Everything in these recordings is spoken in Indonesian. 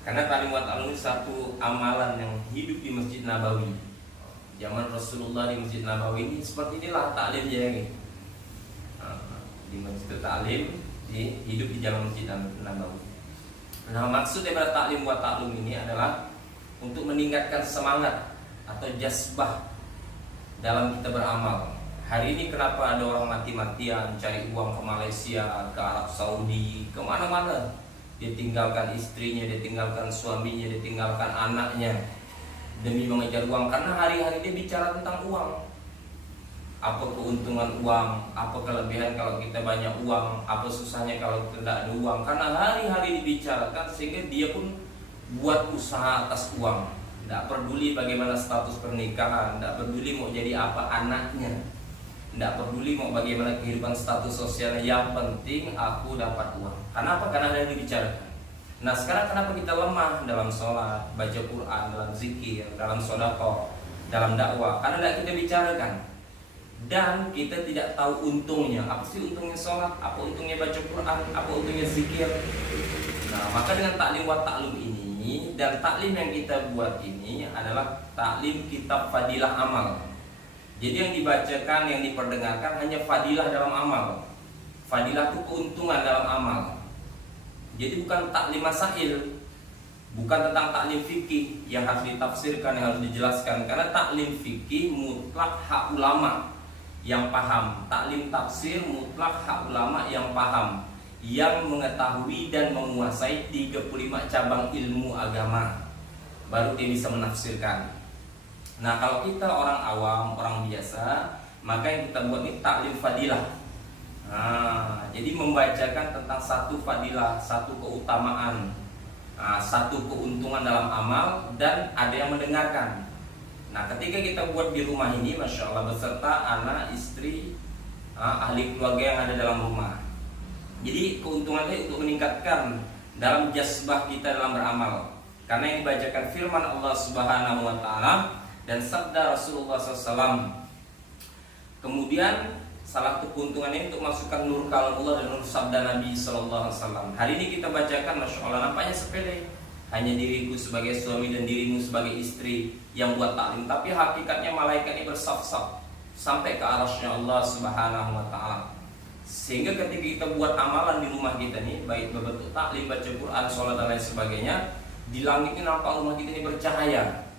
Karena ta'lim wa ta'lum ini satu amalan yang hidup di Masjid Nabawi. Zaman Rasulullah di Masjid Nabawi ini seperti inilah ta'limnya gitu. Di Masjid Ta'lim hidup di zaman Masjid Nabawi. Nah, maksud daripada ta'lim wa ta'lum ini adalah untuk meningkatkan semangat atau jazbah dalam kita beramal. Hari ini kenapa ada orang mati-matian cari uang ke Malaysia, ke Arab Saudi, kemana-mana. Dia tinggalkan istrinya, dia tinggalkan suaminya, dia tinggalkan anaknya demi mengejar uang. Karena hari-hari dia bicara tentang uang. Apa keuntungan uang, apa kelebihan kalau kita banyak uang, apa susahnya kalau tidak ada uang. Karena hari-hari dibicarakan sehingga dia pun buat usaha atas uang. Tidak peduli bagaimana status pernikahan, tidak peduli mau jadi apa anaknya, tidak peduli mau bagaimana kehidupan status sosialnya. Yang penting aku dapat uang. Karena apa? Karena ada yang dibicarakan. Nah, sekarang kenapa kita lemah dalam sholat, baca Quran, dalam zikir, dalam sedekah, dalam dakwah? Karena tidak kita bicarakan. Dan kita tidak tahu untungnya. Apa sih untungnya sholat? Apa untungnya baca Quran? Apa untungnya zikir? Nah, maka dengan ta'lim wa ta'lum ini, dan ta'lim yang kita buat ini adalah ta'lim kitab fadilah amal. Jadi yang dibacakan, yang diperdengarkan hanya fadilah dalam amal. Fadilah itu keuntungan dalam amal. Jadi bukan ta'lim masail, bukan tentang ta'lim fikih yang harus ditafsirkan, yang harus dijelaskan. Karena ta'lim fikih mutlak hak ulama yang paham. Ta'lim tafsir mutlak hak ulama yang paham, yang mengetahui dan menguasai 35 cabang ilmu agama, baru dia bisa menafsirkan. Nah, kalau kita orang awam, orang biasa, maka yang kita buat ini ta'lim fadilah. Nah, jadi membacakan tentang satu fadilah, satu keutamaan, satu keuntungan dalam amal, dan ada yang mendengarkan. Nah, ketika kita buat di rumah ini, Masya Allah, beserta anak, istri, ahli keluarga yang ada dalam rumah. Jadi keuntungannya untuk meningkatkan dalam jazbah kita dalam beramal. Karena yang dibacakan firman Allah Subhanahu wa Ta'ala dan sabda Rasulullah SAW. Kemudian salah satu keuntungannya untuk masukkan nur kalamullah dan nur sabda Nabi SAW. Hari ini kita bacakan, Masya Allah, nampaknya sepele, hanya diriku sebagai suami dan dirimu sebagai istri yang buat taklim. Tapi hakikatnya malaikat ini bersaf-saf sampai ke arasy Allah Subhanahu wa Ta'ala. Sehingga ketika kita buat amalan di rumah kita nih, baik berbentuk taklim, baca Quran, sholat dan lain sebagainya, di langit ini nampak rumah kita ini bercahaya.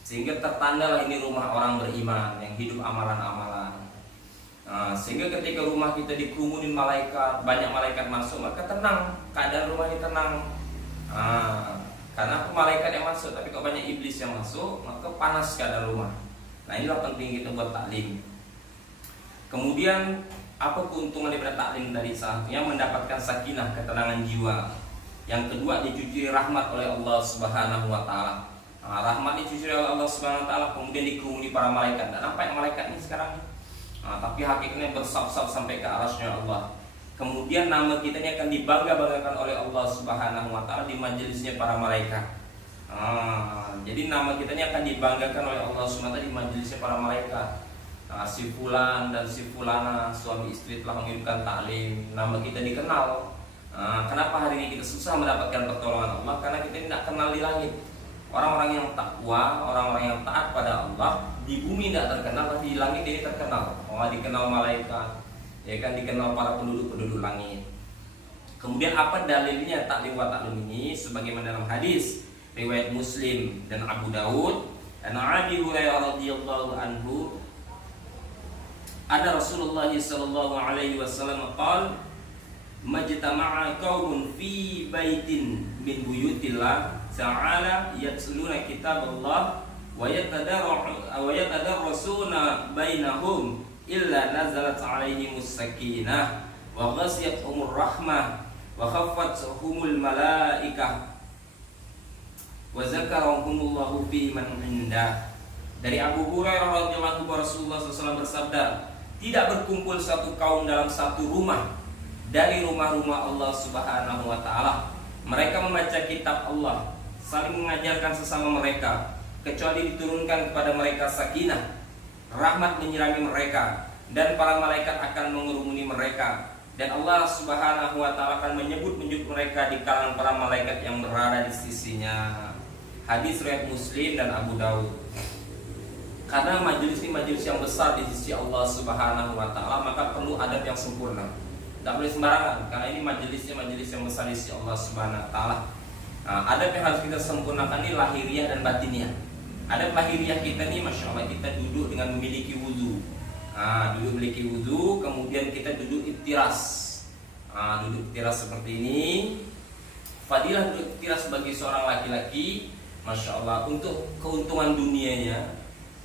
Sehingga tertandalah ini rumah orang beriman yang hidup amalan-amalan. Sehingga ketika rumah kita dikerumunin malaikat, banyak malaikat masuk, maka tenang, keadaan rumah ini tenang. Karena malaikat yang masuk, tapi kalau banyak iblis yang masuk, maka panas keadaan rumah. Nah, inilah penting kita buat taklim. Kemudian apa keuntungan daripada taklim tadi? Satunya mendapatkan sakinah, ketenangan jiwa. Yang kedua, dicuci rahmat oleh Allah Subhanahu wa Ta'ala. Rahmat dicuci oleh Allah Subhanahu wa Ta'ala, kemudian dikerumuni para malaikat. Dan nampak malaikat ini sekarang, tapi hakikatnya bersaf-saf sampai ke arasy Allah. Kemudian nama kita ini akan dibangga-banggakan oleh Allah Subhanahu wa Ta'ala di majelisnya para malaikat. Jadi nama kita ini akan dibanggakan oleh Allah Subhanahu wa Ta'ala di majelisnya para malaikat. Si fulan dan si fulana, suami istri telah mengirimkan taklim, nama kita dikenal. Kenapa hari ini kita susah mendapatkan pertolongan Allah? Karena kita tidak kenal di langit. Orang-orang yang takwa, orang-orang yang taat pada Allah di bumi tidak terkenal, tapi di langit ini terkenal. Dikenal malaikat, ya kan, dikenal para penduduk-penduduk langit. Kemudian apa dalilnya taklim wa ta'lum ini? Sebagaimana dalam hadis riwayat Muslim dan Abu Dawud, dan Abi Hurairah radhiyallahu anhu, ada Rasulullah sallallahu alaihi wasallam qala majtama'a qaumun fi baitin min buyutillah ta'ala yatluna kitaballah wa yatadarrasuna bainahum illa nazalat alaihimus sakinah wa ghasiyatuhumur rahmah wa khaffathumul malaikah wa zakarahumullahu fi man indah. Dari Abu Hurairah radhiyallahu anhu, Rasulullah SAW bersabda, tidak berkumpul satu kaum dalam satu rumah dari rumah-rumah Allah Subhanahu wa Ta'ala. Mereka membaca kitab Allah, saling mengajarkan sesama mereka, kecuali diturunkan kepada mereka sakinah, rahmat menyirami mereka, dan para malaikat akan mengerumuni mereka Dan Allah Subhanahu wa taala akan menyebut mereka di kalangan para malaikat yang berada di sisinya. Hadis riwayat Muslim dan Abu Daud. Karena majelis ini majelis yang besar di sisi Allah Subhanahu wa taala, maka perlu adab yang sempurna. Tidak boleh sembarangan, karena ini majelisnya majelis yang besar di sisi Allah Subhanahu wa taala. Nah, adab yang harus kita sempurnakan ini lahiriah dan batiniah. Adab lahiriah kita nih, masya Allah, kita duduk dengan memiliki wudhu. Duduk memiliki wudhu, kemudian kita duduk iftiras. Duduk iftiras seperti ini. Fadilah duduk iftiras bagi seorang laki-laki, masya Allah, untuk keuntungan dunianya,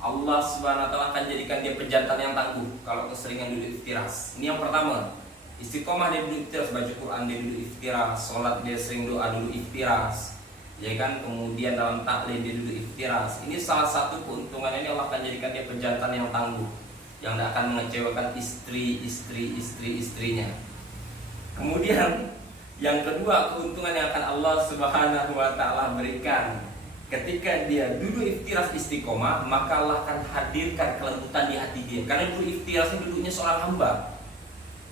Allah Subhanahu wa taala akan jadikan dia pejantan yang tangguh kalau keseringan duduk iftiras. Ini yang pertama. Istiqomah dia duduk iftiras, baca Quran dia duduk iftiras, sholat dia sering doa duduk iftiras, ya kan. Kemudian dalam taklim dia duduk iftiras. Ini salah satu keuntungan, ini Allah akan jadikan dia pejantan yang tangguh, yang tidak akan mengecewakan istrinya. Kemudian yang kedua, keuntungan yang akan Allah Subhanahu wa taala berikan ketika dia duduk iftiras istiqomah, maka Allah akan hadirkan kelembutan di hati dia. Karena duduk iftiras ini duduknya seorang hamba.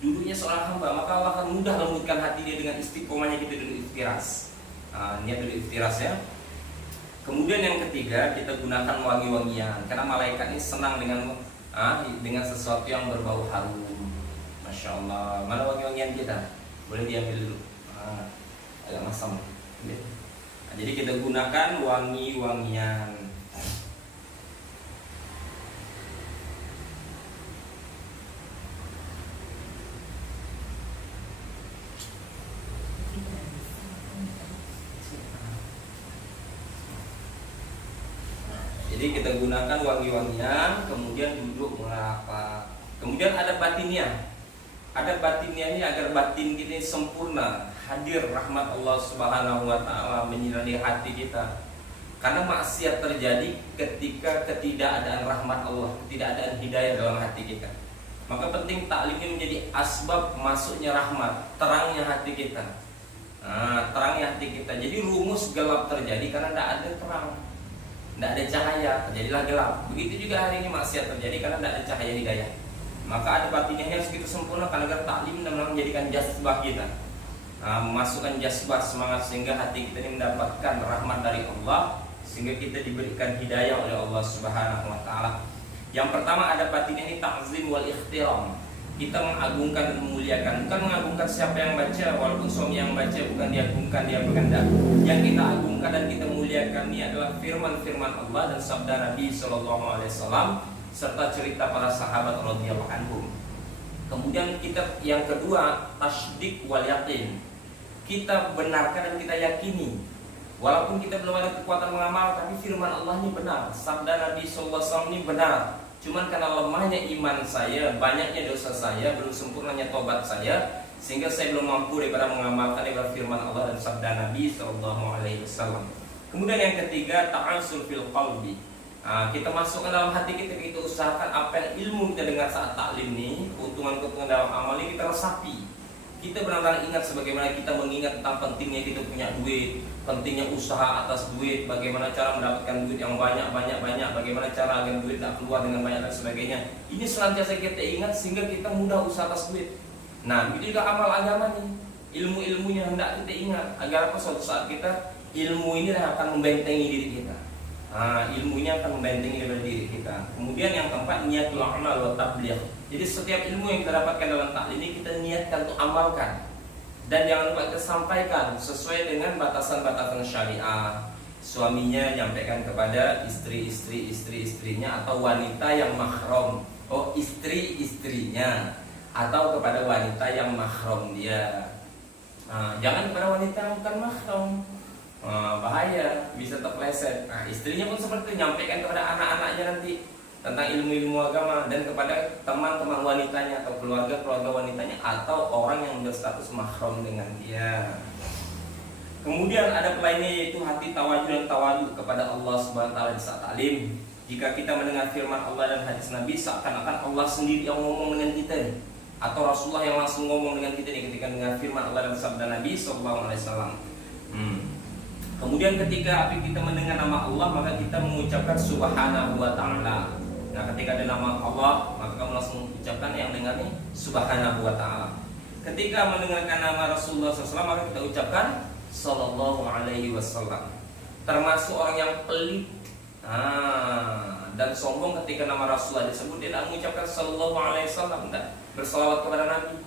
Maka Allah akan mudah lembutkan hati dia dengan istiqomahnya kita duduk iftiras. Niat duduk iftirasnya. Kemudian yang ketiga, kita gunakan wangi-wangian, karena malaikat ini senang dengan sesuatu yang berbau harum. Masya Allah. Mana wangi-wangian kita? Boleh diambil dulu. Agak masam. Jadi kita gunakan wangi-wangian. Jadi kita gunakan wangi-wangian, kemudian duduk merapat. Kemudian ada batinnya. Ada batinnya ini agar batin kita sempurna, hadir rahmat Allah Subhanahu wa taala menyinari hati kita. Karena maksiat terjadi ketika ketidakadaan rahmat Allah, ketidakadaan hidayah dalam hati kita. Maka penting taklim ini menjadi asbab masuknya rahmat, terangnya hati kita. Terangnya hati kita. Jadi rumus gelap terjadi karena tidak ada terang, tidak ada cahaya, terjadilah gelap. Begitu juga hari ini maksiat terjadi karena tidak ada cahaya hidayah. Maka ada batinnya harus kita sempurnakan agar taklim benar-benar menjadikan jazbah kita, memasukkan jazbah semangat sehingga hati kita ini mendapatkan rahmat dari Allah, sehingga kita diberikan hidayah oleh Allah Subhanahu wa taala. Yang pertama ada batinnya ini ta'zim wal ikhtiram. Kita mengagungkan dan memuliakan, bukan mengagungkan siapa yang baca, walaupun suami yang baca bukan diagungkan, dia berkehendak. Yang kita agungkan dan kita muliakan ini adalah firman-firman Allah dan sabda Nabi sallallahu alaihi wasallam serta cerita para sahabat radhiyallahu anhum. Kemudian kita yang kedua, tasdik wal yakin. Kita benarkan dan kita yakini, walaupun kita belum ada kekuatan mengamal, tapi firman Allah ini benar, sabda Nabi sallallahu alaihi wasallam ini benar. Cuman karena lemahnya iman saya, banyaknya dosa saya, belum sempurnanya tobat saya, sehingga saya belum mampu daripada mengamalkan daripada firman Allah dan sabda Nabi sallallahu alaihi wasallam. Kemudian yang ketiga, ta'asul fil qalbi. Kita masukkan dalam hati kita usahakan apa yang ilmu kita dengar saat taklim ini, keuntungan-keuntungan dalam amal ini kita resapi. Kita benar-benar ingat sebagaimana kita mengingat tentang pentingnya kita punya duit, pentingnya usaha atas duit, bagaimana cara mendapatkan duit yang banyak, bagaimana cara agar duit tidak keluar dengan banyak dan sebagainya. Ini senantiasa kita ingat sehingga kita mudah usaha atas duit. Nah, begitu juga amal agama nih, ilmu-ilmunya hendak kita ingat agar apa, suatu saat kita ilmu ini akan membentengi diri kita. Ilmunya akan membentengi diri kita. Kemudian yang keempat, niatul amal wa tabligh. Jadi setiap ilmu yang kita dapatkan dalam taklim ini kita niatkan untuk amalkan, dan jangan lupa kita sampaikan sesuai dengan batasan-batasan syariah. Suaminya menyampaikan kepada istri-istrinya atau wanita yang mahram. Istri-istrinya atau kepada wanita yang mahram dia. Jangan kepada wanita yang bukan mahram. Bahaya, bisa terpleset. Istrinya pun seperti itu, nyampaikan kepada anak-anaknya nanti tentang ilmu-ilmu agama, dan kepada teman-teman wanitanya atau keluarga-keluarga wanitanya atau orang yang berstatus mahram dengan dia. Kemudian ada lainnya, yaitu hati tawadhu dan tawadu kepada Allah Subhanahu wa taala di saat taklim. Jika kita mendengar firman Allah dan hadis Nabi, seakan-akan Allah sendiri yang ngomong dengan kita nih, atau Rasulullah yang langsung ngomong dengan kita nih ketika mendengar firman Allah dan sabda Nabi sallallahu alaihi wasallam. Kemudian ketika kita mendengar nama Allah, maka kita mengucapkan subhanahu wa ta'ala. Nah, ketika ada nama Allah, maka kamu langsung ucapkan yang dengarnya subhanahu wa ta'ala. ketika mendengarkan nama Rasulullah SAW maka kita ucapkan Sallallahu Alaihi Wasallam. Termasuk orang yang pelit dan sombong ketika nama Rasulullah disebut dia tidak mengucapkan Sallallahu Alaihi Wasallam dan bersalawat kepada Nabi.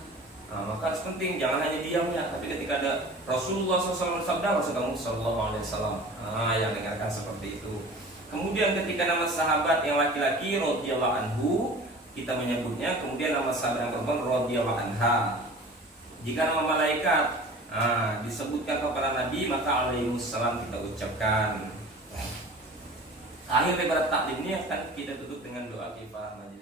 Maka harus penting, jangan hanya diamnya, tapi ketika ada Rasulullah SAW bersabda langsung kamu Sallallahu Alaihi Wasallam. Yang dengarkan seperti itu. Kemudian ketika nama sahabat yang laki-laki radhiyallahu anhu kita menyebutnya, kemudian nama sahabat yang perempuan radhiyallahu anha. Jika nama malaikat disebutkan kepada Nabi maka alaihissalam kita ucapkan. Akhir daripada taklim ini akan kita tutup dengan doa kifayah.